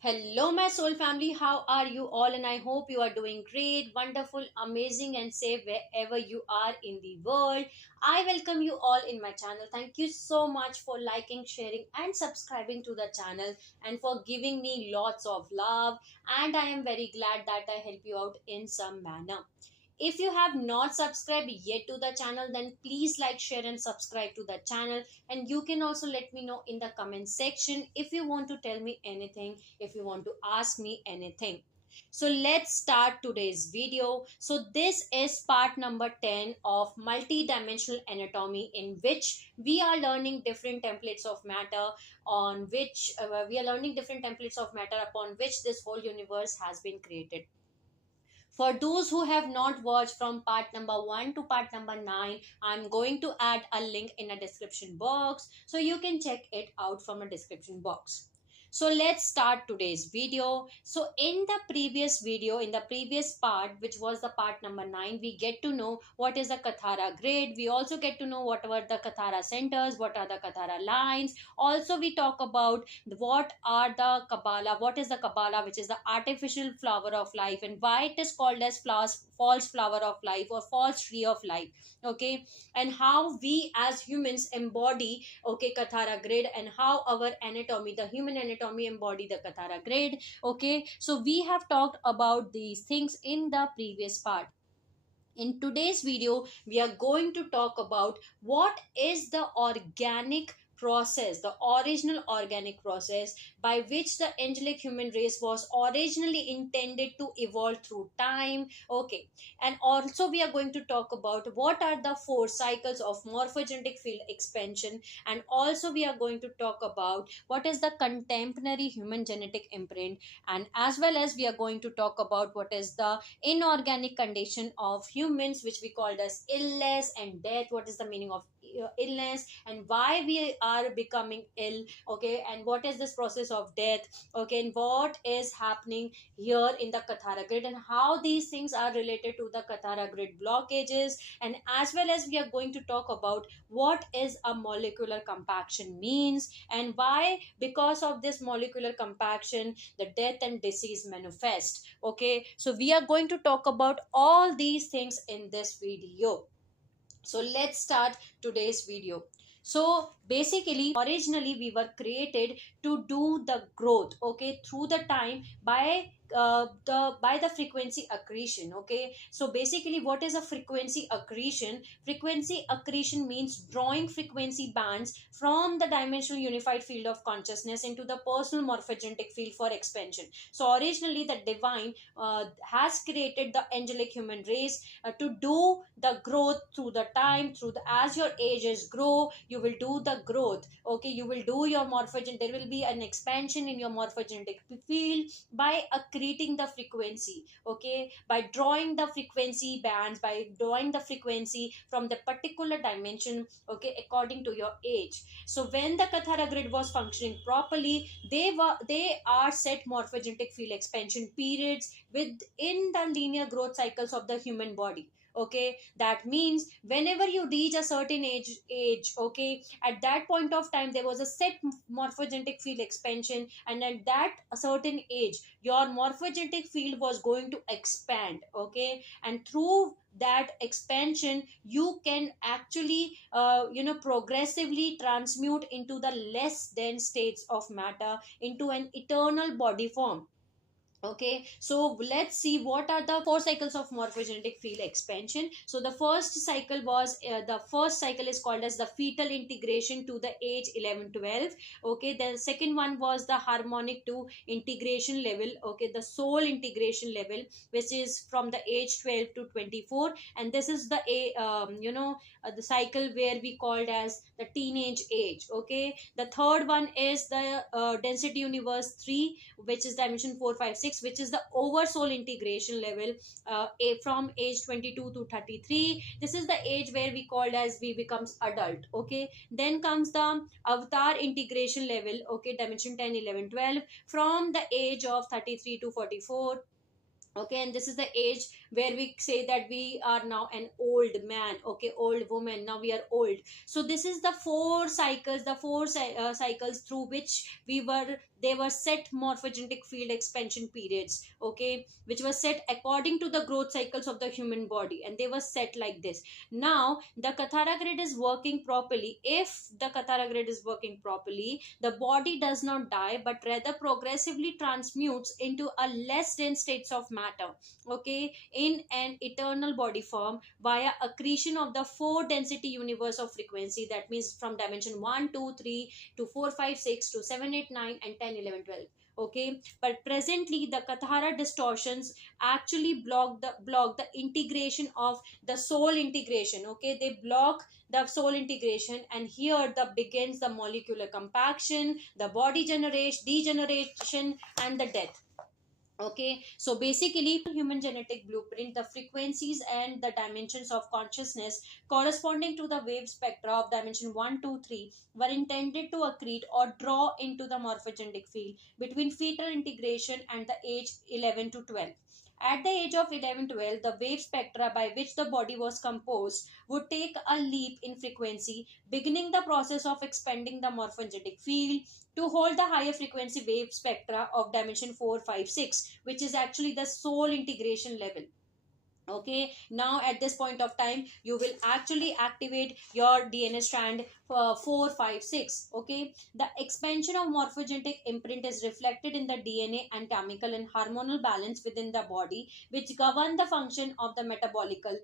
Hello, my soul family. How are you all? And I hope you are doing great, wonderful, amazing, and safe wherever you are in the world. I welcome you all in my channel. Thank you so much for liking, sharing, and subscribing to the channel and for giving me lots of love. And I am very glad that I help you out in some manner. If you have not subscribed yet to the channel, then please like, share, and subscribe to the channel. And you can also let me know in the comment section if you want to tell me anything, if you want to ask me anything. So let's start today's video. So this is part number 10 of multi-dimensional anatomy, in which we are learning different templates of matter on which we are learning different templates of matter upon which this whole universe has been created. For those who have not watched from part number 1 to part number 9, I'm going to add a link in a description box so you can check it out from a description box. So let's start today's video. So in the previous video, in the previous part, which was the part number 9, we get to know what is the Kathara grid. We also get to know what are the Kathara centers, what are the Kathara lines. Also, we talk about what are the Kabbalah, what is the Kabbalah, which is the artificial flower of life, and why it is called as false flower of life or false tree of life. Okay, and how we as humans embody, okay, Kathara grid, and how our anatomy, the human anatomy, embody the Kathara grid. Okay, so we have talked about these things in the previous part. In today's video, we are going to talk about what is the organic process, the original organic process by which the angelic human race was originally intended to evolve through time. Okay, and also we are going to talk about what are the four cycles of morphogenetic field expansion, and also we are going to talk about what is the contemporary human genetic imprint, and as well as we are going to talk about what is the inorganic condition of humans, which we called as illness and death. What is the meaning of illness and why we are becoming ill? Okay, and what is this process of death? Okay, and what is happening here in the Kathara grid, and how these things are related to the Kathara grid blockages, and as well as we are going to talk about what is a molecular compaction means, and why, because of this molecular compaction, the death and disease manifest. Okay, so we are going to talk about all these things in this video. So let's start today's video. So basically, originally we were created to do the growth, okay, through the time by the frequency accretion. Okay, so basically, what is a frequency accretion? Frequency accretion means drawing frequency bands from the dimensional unified field of consciousness into the personal morphogenetic field for expansion. So originally, the divine has created the angelic human race to do the growth through the time, through the, as your ages grow, you will do the growth. Okay, you will do your morphogen, there will be an expansion in your morphogenetic field by accreting the frequency. Okay, by drawing the frequency bands, by drawing the frequency from the particular dimension, okay, according to your age. So when the Kathara grid was functioning properly, they are set morphogenetic field expansion periods within the linear growth cycles of the human body. Okay, that means whenever you reach a certain age, okay, at that point of time there was a set morphogenetic field expansion, and at that a certain age your morphogenetic field was going to expand. Okay, and through that expansion you can actually progressively transmute into the less dense states of matter into an eternal body form. Okay, so let's see what are the four cycles of morphogenetic field expansion. So the first cycle is called as the fetal integration to the age 11-12. Okay, the second one was the harmonic to integration level. Okay, the soul integration level, which is from the age 12 to 24, and this is the cycle where we called as the teenage age. Okay, the third one is the density universe 3, which is dimension 456, which is the oversoul integration level, from age 22 to 33. This is the age where we called as we becomes adult. Okay, then comes the avatar integration level. Okay, dimension 10, 11, 12, from the age of 33 to 44. Okay, and this is the age where we say that we are now an old man. Okay, old woman, now we are old. So this is the four cycles, the four cycles through which we were they were set morphogenetic field expansion periods, okay, which were set according to the growth cycles of the human body, and they were set like this. Now the Kathara grid is working properly. If the Kathara grid is working properly, the body does not die but rather progressively transmutes into a less dense states of matter, okay, in an eternal body form via accretion of the four density universe of frequency. That means from dimension 1, 2, 3 to 4, 5, 6 to 7, 8, 9 and 10, 11, 12. Okay, but presently the Kathara distortions actually block the integration of the soul integration. Okay, they block the soul integration, and here the begins the molecular compaction, the body generation, degeneration and the death. Okay, so basically human genetic blueprint, the frequencies and the dimensions of consciousness corresponding to the wave spectra of dimension 1, 2, 3 were intended to accrete or draw into the morphogenetic field between fetal integration and the age 11 to 12. At the age of 11, 12, the wave spectra by which the body was composed would take a leap in frequency, beginning the process of expanding the morphogenetic field to hold the higher frequency wave spectra of dimension 4, 5, 6, which is actually the soul integration level. Okay, now at this point of time you will actually activate your DNA strand 4, 5, 6. Okay, the expansion of morphogenetic imprint is reflected in the DNA and chemical and hormonal balance within the body, which govern the function of the metabolical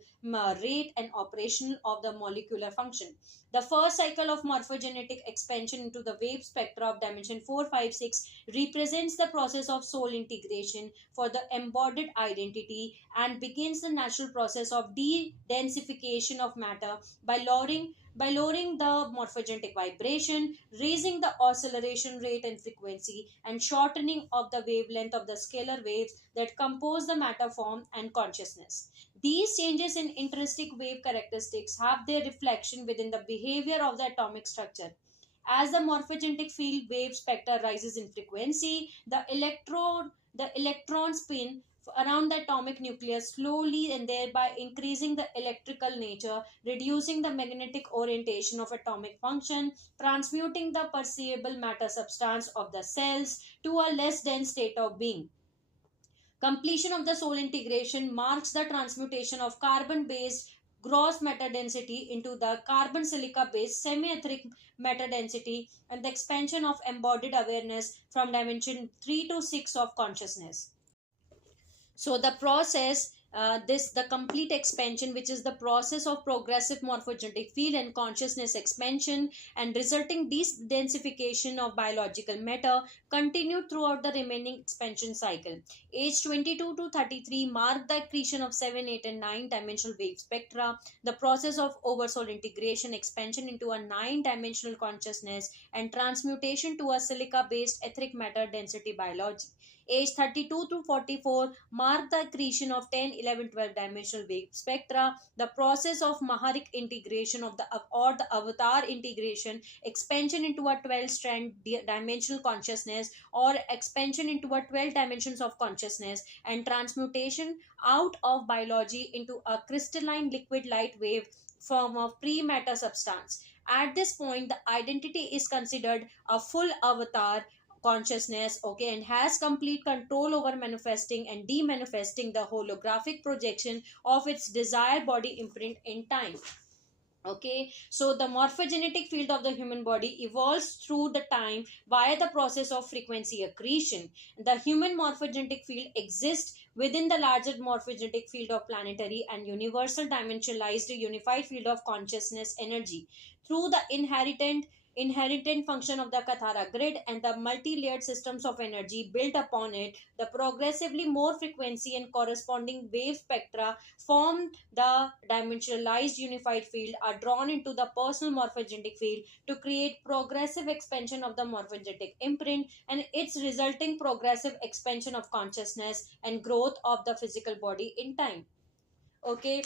rate and operation of the molecular function. The first cycle of morphogenetic expansion into the wave spectra of dimension 4, 5, 6 represents the process of soul integration for the embodied identity and begins the natural process of de-densification of matter by lowering the morphogenetic vibration, raising the oscillation rate and frequency, and shortening of the wavelength of the scalar waves that compose the matter form and consciousness. These changes in intrinsic wave characteristics have their reflection within the behavior of the atomic structure. As the morphogenetic field wave spectra rises in frequency, the electron spin around the atomic nucleus slowly and thereby increasing the electrical nature, reducing the magnetic orientation of atomic function, transmuting the perceivable matter substance of the cells to a less dense state of being. Completion of the soul integration marks the transmutation of carbon based gross matter density into the carbon silica based semi etheric matter density and the expansion of embodied awareness from dimension 3 to 6 of consciousness. So the process, this the complete expansion, which is the process of progressive morphogenetic field and consciousness expansion and resulting densification of biological matter, continued throughout the remaining expansion cycle. Age 22 to 33 mark the accretion of 7, 8 and 9 dimensional wave spectra, the process of oversoul integration, expansion into a 9 dimensional consciousness and transmutation to a silica based etheric matter density biology. Age 32 to 44 mark the accretion of 10, 11, 12 dimensional wave spectra, the process of Maharic integration of the or the avatar integration, expansion into a 12 strand dimensional consciousness or expansion into a 12 dimensions of consciousness and transmutation out of biology into a crystalline liquid light wave form of pre-matter substance. At this point, the identity is considered a full avatar consciousness, okay, and has complete control over manifesting and demanifesting the holographic projection of its desired body imprint in time. Okay, so the morphogenetic field of the human body evolves through the time via the process of frequency accretion. The human morphogenetic field exists within the larger morphogenetic field of planetary and universal dimensionalized unified field of consciousness energy through the inherent function of the Kathara grid and the multi-layered systems of energy built upon it. The progressively more frequency and corresponding wave spectra form the dimensionalized unified field are drawn into the personal morphogenetic field to create progressive expansion of the morphogenetic imprint and its resulting progressive expansion of consciousness and growth of the physical body in time. Okay,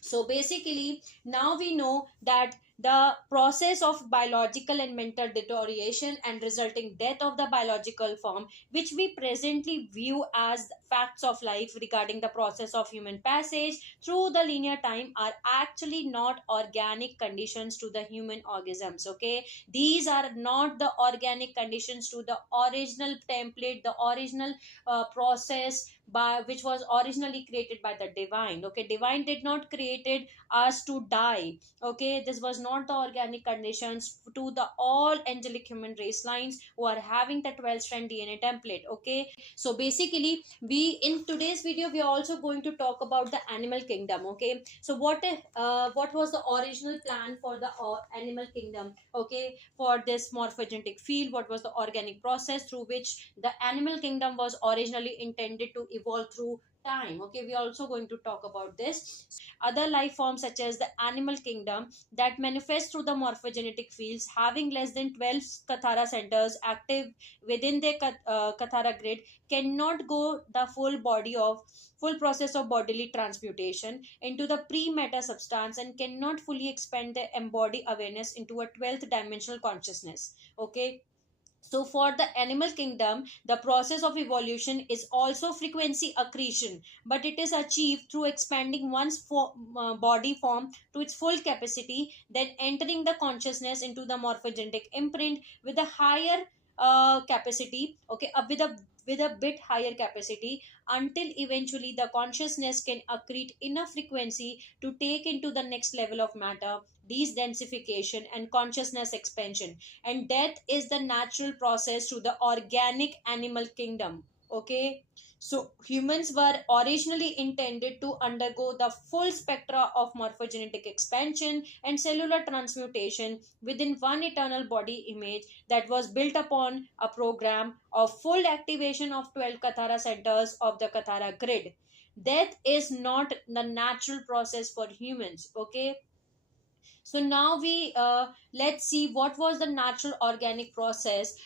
so basically now we know that the process of biological and mental deterioration and resulting death of the biological form, which we presently view as facts of life regarding the process of human passage through the linear time, are actually not organic conditions to the human organisms. Okay, these are not the organic conditions to the original template, the original process by which was originally created by the divine. Okay, divine did not created us to die. Okay, this was not the organic conditions to the all angelic human race lines who are having the 12 strand DNA template. Okay, so basically we in today's video we are also going to talk about the animal kingdom. Okay, so what was the original plan for the animal kingdom? Okay, for this morphogenetic field, what was the organic process through which the animal kingdom was originally intended to evolve through time? Okay, we are also going to talk about this. Other life forms such as the animal kingdom that manifest through the morphogenetic fields having less than 12 kathara centers active within the kathara grid cannot go the full process of bodily transmutation into the pre-matter substance and cannot fully expand the embodied awareness into a 12th dimensional consciousness. Okay, so for the animal kingdom, the process of evolution is also frequency accretion, but it is achieved through expanding one's body form to its full capacity, then entering the consciousness into the morphogenetic imprint with a higher capacity. Okay, with a bit higher capacity, until eventually the consciousness can accrete enough frequency to take into the next level of matter densification and consciousness expansion. And death is the natural process to the organic animal kingdom. Okay, so humans were originally intended to undergo the full spectra of morphogenetic expansion and cellular transmutation within one eternal body image that was built upon a program of full activation of 12 kathara centers of the kathara grid. Death is not the natural process for humans. Okay, so now we let's see what was the natural organic process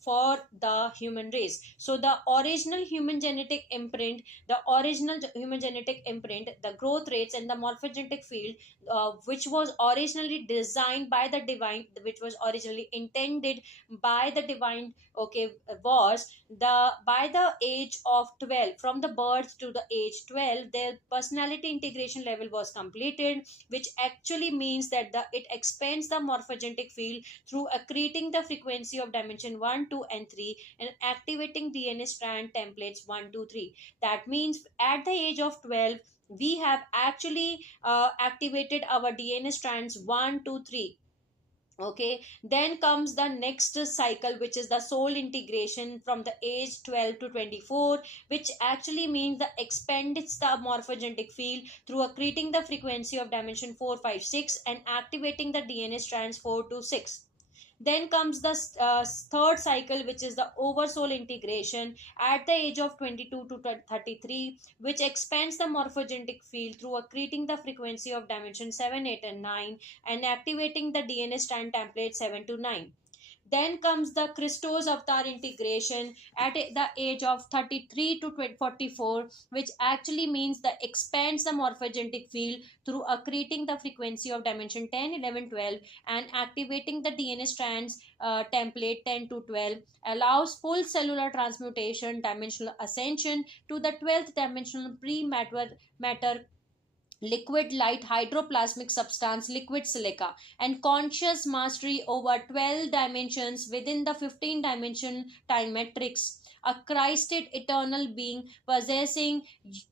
for the human race. So the original human genetic imprint, the growth rates and the morphogenetic field, which was originally designed by the divine, which was originally intended by the divine. Okay, was the by the age of 12, from the birth to the age 12, their personality integration level was completed, which actually means that it expands the morphogenetic field through accreting the frequency of dimension 1, 2, and 3 and activating DNA strand templates 1, 2, 3. That means at the age of 12, we have actually activated our DNA strands 1, 2, 3. Okay, then comes the next cycle, which is the soul integration from the age 12 to 24, which actually means the expands the morphogenetic field through accreting the frequency of dimension 4, 5, 6 and activating the DNA strands 4 to 6. Then comes the third cycle, which is the oversoul integration at the age of 22 to 33, which expands the morphogenetic field through accreting the frequency of dimension 7, 8, and 9 and activating the DNA strand template 7 to 9. Then comes the Christos avatar integration at the age of 33 to 44, which actually means that expands the morphogenetic field through accreting the frequency of dimension 10, 11, 12 and activating the DNA strands template 10 to 12, allows full cellular transmutation, dimensional ascension to the 12th dimensional pre-matter liquid light hydroplasmic substance liquid silica, and conscious mastery over 12 dimensions within the 15 dimension time matrix, a Christed eternal being possessing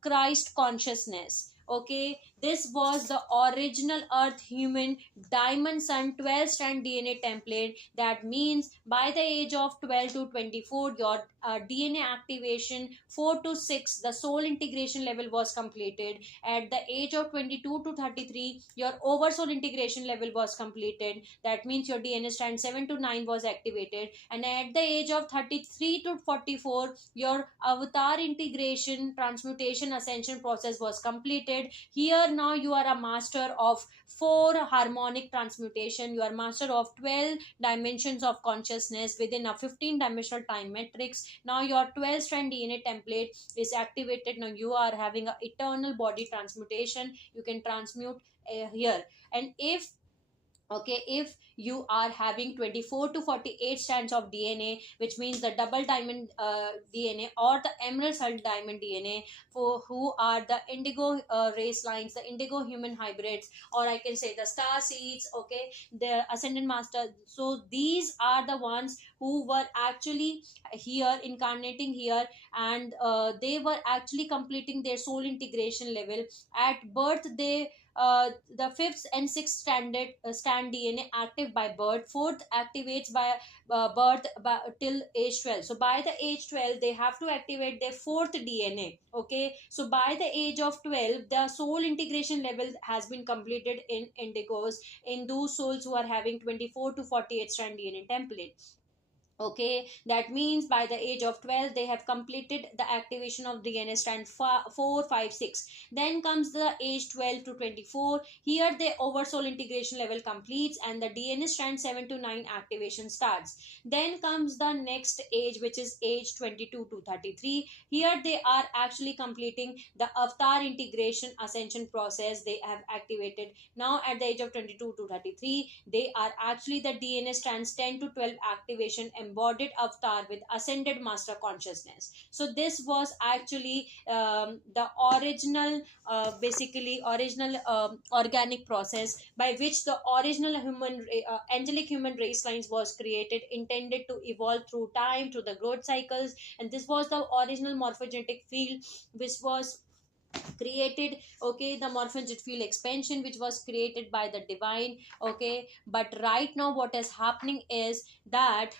Christ consciousness. Okay, this was the original earth human diamond sun 12 strand DNA template. That means by the age of 12 to 24, your DNA activation 4 to 6, the soul integration level was completed. At the age of 22 to 33, your oversoul integration level was completed. That means your DNA strand 7 to 9 was activated. And at the age of 33 to 44, your avatar integration, transmutation, ascension process was completed. Here now you are a master of 4 harmonic transmutation. You are master of 12 dimensions of consciousness within a 15 dimensional time matrix. Now your 12 strand DNA template is activated. Now you are having a eternal body transmutation. You can transmute here. And if okay, if you are having 24 to 48 strands of DNA, which means the double diamond DNA or the emerald cell diamond DNA, for who are the indigo race lines, the indigo human hybrids, or I can say the star seeds, okay, the ascendant master. So these are the ones who were actually here incarnating here, and they were actually completing their soul integration level at birth. They the fifth and sixth stand DNA active by birth. Fourth activates by birth till age 12. So by the age 12, they have to activate their fourth DNA. Okay. So by the age of 12, the soul integration level has been completed in indigos, in those souls who are having 24 to 48 strand DNA template. Okay, that means by the age of 12 they have completed the activation of DNA strand 4 5 6. Then comes the age 12 to 24. Here the oversoul integration level completes and the DNA strand 7 to 9 activation starts. Then comes the next age, which is age 22 to 33. Here they are actually completing the avatar integration ascension process. They have activated now at the age of 22 to 33. They are actually the DNA strands 10 to 12 activation embodied avatar with ascended master consciousness. So this was actually the original, basically original organic process by which the original angelic human race lines was created, intended to evolve through time, through the growth cycles. And this was the original morphogenetic field which was created, okay, the morphogenetic field expansion which was created by the divine. Okay, but right now what is happening is that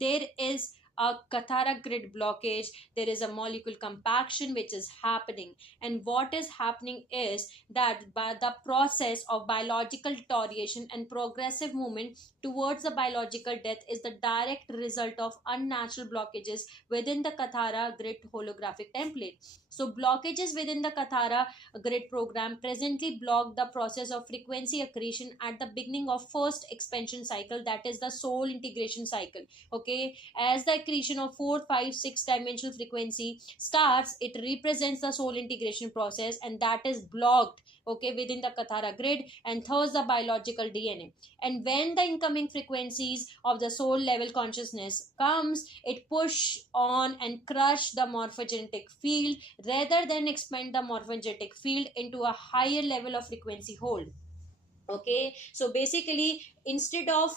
there is a Kathara grid blockage, there is a molecule compaction which is happening. And what is happening is that by the process of biological deterioration and progressive movement towards the biological death is the direct result of unnatural blockages within the Kathara grid holographic template. So blockages within the Kathara grid program presently block the process of frequency accretion at the beginning of first expansion cycle, that is the soul integration cycle. Okay, as the accretion of 4 5 6 dimensional frequency starts, it represents the soul integration process, and that is blocked, okay, within the Kathara grid, and thus the biological DNA. And when the incoming frequencies of the soul level consciousness comes, it push on and crush the morphogenetic field rather than expand the morphogenetic field into a higher level of frequency hold. Okay, so basically instead of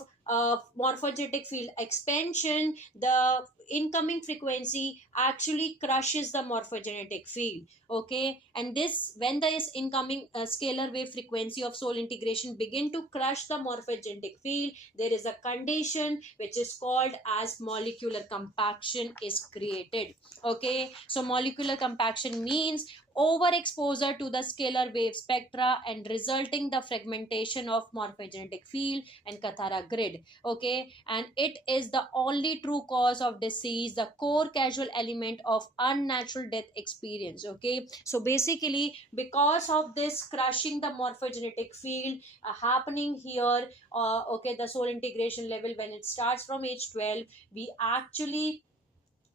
morphogenetic field expansion, the incoming frequency actually crushes the morphogenetic field. Okay, and this, when this incoming scalar wave frequency of soul integration begin to crush the morphogenetic field, there is a condition which is called as molecular compaction is created. Okay, so molecular compaction means overexposure to the scalar wave spectra and resulting the fragmentation of morphogenetic field and Kathara grid. Okay, and it is the only true cause of disease, the core causal element of unnatural death experience. Okay, so basically because of this crushing the morphogenetic field happening here, okay, the soul integration level when it starts from age 12, we actually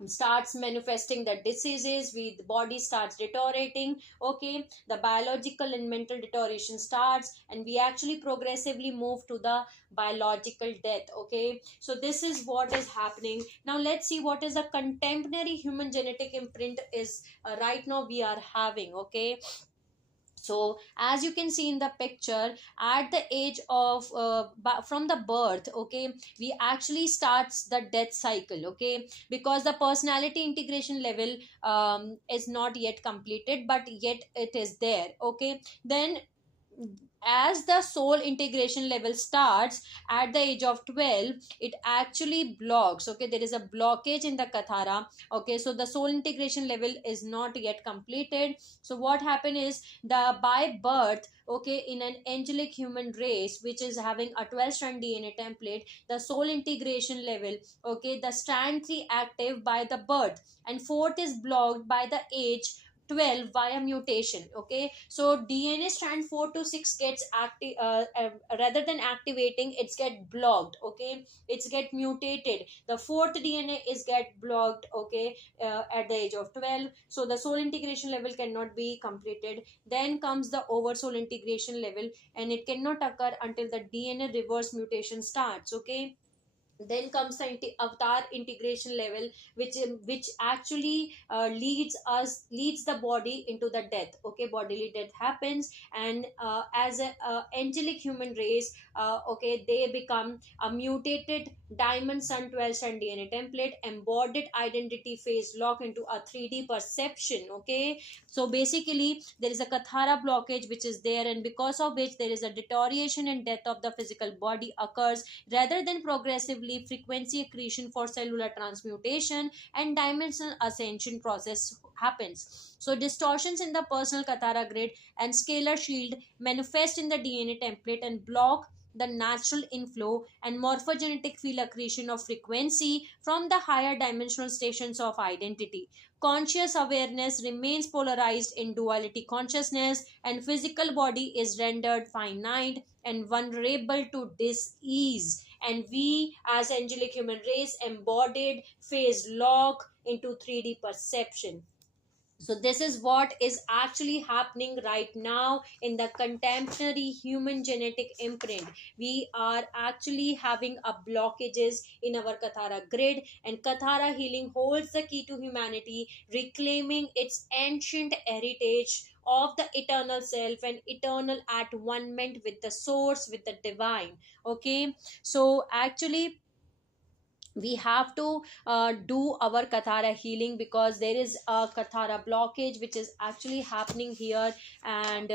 starts manifesting the diseases, we the body starts deteriorating. Okay, the biological and mental deterioration starts, and we actually progressively move to the biological death. Okay, so this is what is happening. Now let's see what is the contemporary human genetic imprint is right now we are having. Okay, so as you can see in the picture, at the age of from the birth, okay, we actually starts the death cycle. Okay, because the personality integration level is not yet completed, but yet it is there. Okay, then as the soul integration level starts at the age of 12, it actually blocks. Okay, there is a blockage in the Kathara. Okay, so the soul integration level is not yet completed. So what happened is, the by birth, okay, in an angelic human race which is having a 12 strand DNA template, the soul integration level, okay, the strand 3 active by the birth, and fourth is blocked by the age 12 via mutation. Okay, so DNA strand 4 to 6 gets active, rather than activating, it's get blocked. Okay, it's get mutated. The fourth DNA is get blocked. Okay, at the age of 12, so the soul integration level cannot be completed. Then comes the over soul integration level, and it cannot occur until the DNA reverse mutation starts. Okay, then comes the avatar integration level, which actually leads the body into the death. Okay, bodily death happens, and as a angelic human race, okay, they become a mutated diamond sun 12 strand DNA template, embodied identity phase lock into a 3D perception. Okay, so basically there is a kathara blockage which is there, and because of which there is a deterioration and death of the physical body occurs, rather than progressively frequency accretion for cellular transmutation and dimensional ascension process happens. So distortions in the personal kathara grid and scalar shield manifest in the DNA template and block the natural inflow and morphogenetic field accretion of frequency from the higher dimensional stations of identity. Conscious awareness remains polarized in duality consciousness, and physical body is rendered finite and vulnerable to dis-ease, and we as angelic human race embodied phase lock into 3D perception. So this is what is actually happening right now in the contemporary human genetic imprint. We are actually having a blockages in our kathara grid, and kathara healing holds the key to humanity reclaiming its ancient heritage of the eternal self and eternal at one ment with the source, with the divine. Okay, so actually we have to do our kathara healing, because there is a kathara blockage which is actually happening here. And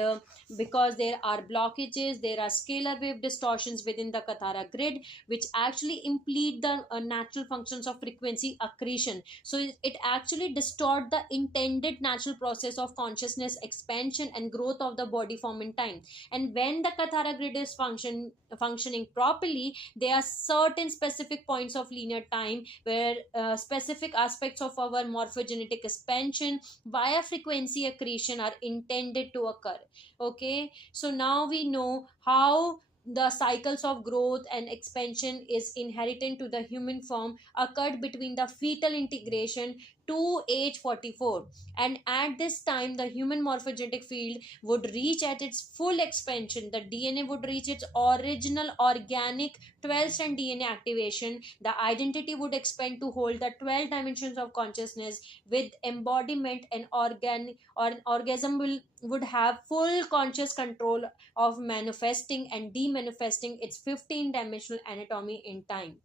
because there are blockages, there are scalar wave distortions within the kathara grid which actually impede the natural functions of frequency accretion. So it actually distort the intended natural process of consciousness expansion and growth of the body form in time. And when the kathara grid is functioning properly, there are certain specific points of linear time where specific aspects of our morphogenetic expansion via frequency accretion are intended to occur. Okay, so now we know how the cycles of growth and expansion is inherent to the human form occurred between the fetal integration to age 44, and at this time the human morphogenetic field would reach at its full expansion. The DNA would reach its original organic 12 strand DNA activation. The identity would expand to hold the 12 dimensions of consciousness with embodiment, and an orgasm would have full conscious control of manifesting and demanifesting its 15 dimensional anatomy in time.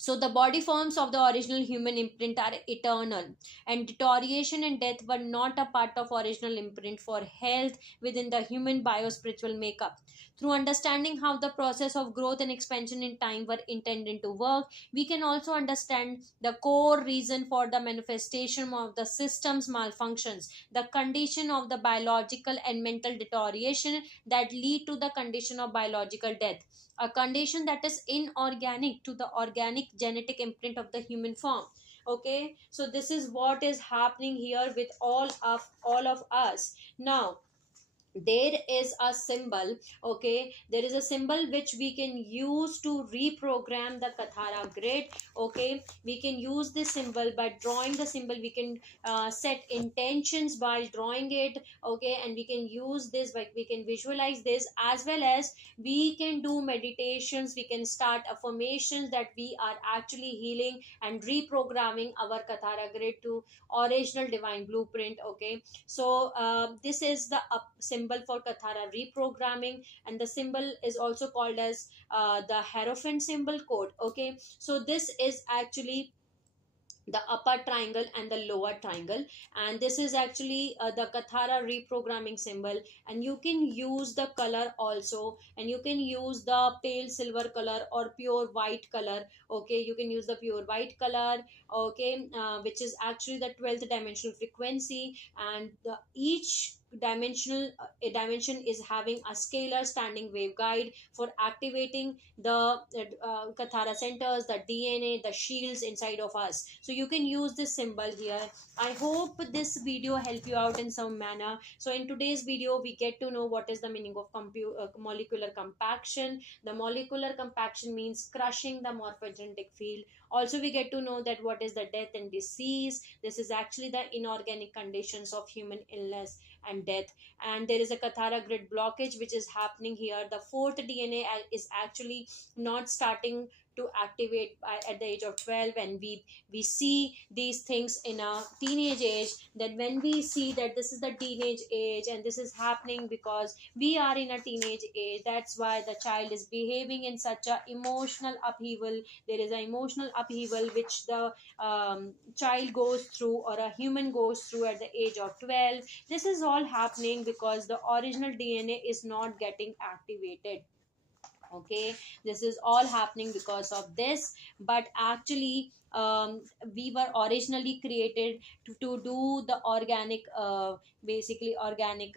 So the body forms of the original human imprint are eternal, and deterioration and death were not a part of original imprint for health within the human biospiritual makeup. Through understanding how the process of growth and expansion in time were intended to work, we can also understand the core reason for the manifestation of the system's malfunctions, the condition of the biological and mental deterioration that lead to the condition of biological death, a condition that is inorganic to the organic genetic imprint of the human form. Okay, so this is what is happening here with all of us now. There is a symbol. Okay, there is a symbol which we can use to reprogram the kathara grid. Okay, we can use this symbol. By drawing the symbol, we can set intentions while drawing it. Okay, and we can use this, like we can visualize this, as well as we can do meditations, we can start affirmations that we are actually healing and reprogramming our kathara grid to original divine blueprint. Okay, so this is the symbol for kathara reprogramming, and the symbol is also called as the hierophant symbol code. Okay, so this is actually the upper triangle and the lower triangle, and this is actually the kathara reprogramming symbol. And you can use the color also, and you can use the pale silver color or pure white color. Okay, you can use the pure white color. Okay, which is actually the 12th dimensional frequency, and each a dimension is having a scalar standing waveguide for activating the kathara centers, the DNA, the shields inside of us. So you can use this symbol here. I hope this video help you out in some manner. So in today's video we get to know what is the meaning of molecular compaction. The molecular compaction means crushing the morphogenetic field. Also we get to know that what is the death and disease. This is actually the inorganic conditions of human illness and death. And there is a kathara grid blockage which is happening here. The fourth DNA is actually not starting to activate at the age of 12. And we see these things in a teenage age, that when we see that this is the teenage age and this is happening because we are in a teenage age, that's why the child is behaving in such a emotional upheaval. There is an emotional upheaval which the child goes through, or a human goes through at the age of 12. This is all happening because the original DNA is not getting activated. Okay, this is all happening because of this. But actually we were originally created to do the organic basically organic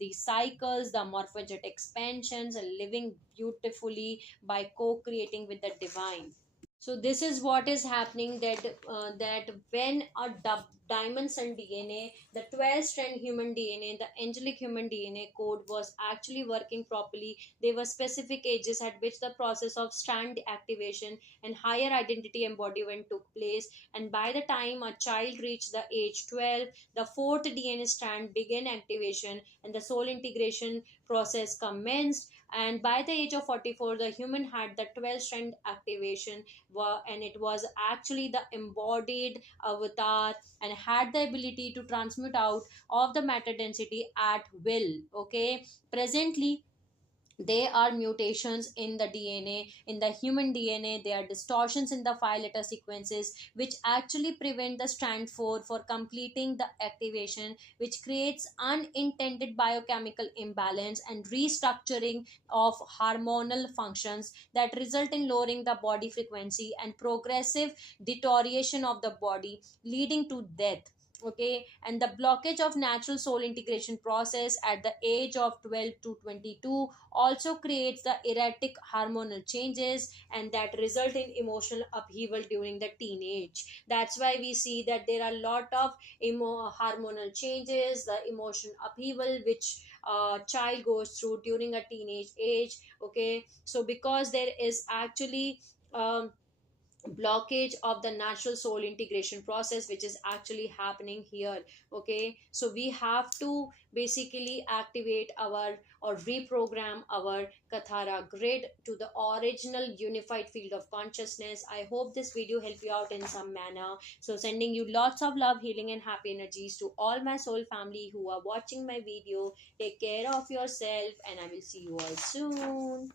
the cycles, the morphogenetic expansions, and living beautifully by co-creating with the divine. So this is what is happening, that when a diamond cell DNA, the 12 strand human DNA, the angelic human DNA code was actually working properly. There were specific ages at which the process of strand activation and higher identity embodiment took place. And by the time a child reached the age 12, the fourth DNA strand began activation and the soul integration process commenced. And by the age of 44, the human had the 12 strand activation, and it was actually the embodied avatar and had the ability to transmute out of the matter density at will. Okay, presently they are mutations in the DNA, in the human DNA. They are distortions in the 5 letter sequences which actually prevent the strand 4 for completing the activation, which creates unintended biochemical imbalance and restructuring of hormonal functions that result in lowering the body frequency and progressive deterioration of the body, leading to death. Okay, and the blockage of natural soul integration process at the age of 12 to 22 also creates the erratic hormonal changes, and that result in emotional upheaval during the teenage. That's why we see that there are a lot of hormonal changes, the emotion upheaval which child goes through during a teenage age. Okay, so because there is actually blockage of the natural soul integration process which is actually happening here. Okay, so we have to basically activate our or reprogram our kathara grid to the original unified field of consciousness. I hope this video helped you out in some manner. So sending you lots of love, healing, and happy energies to all my soul family who are watching my video. Take care of yourself, and I will see you all soon.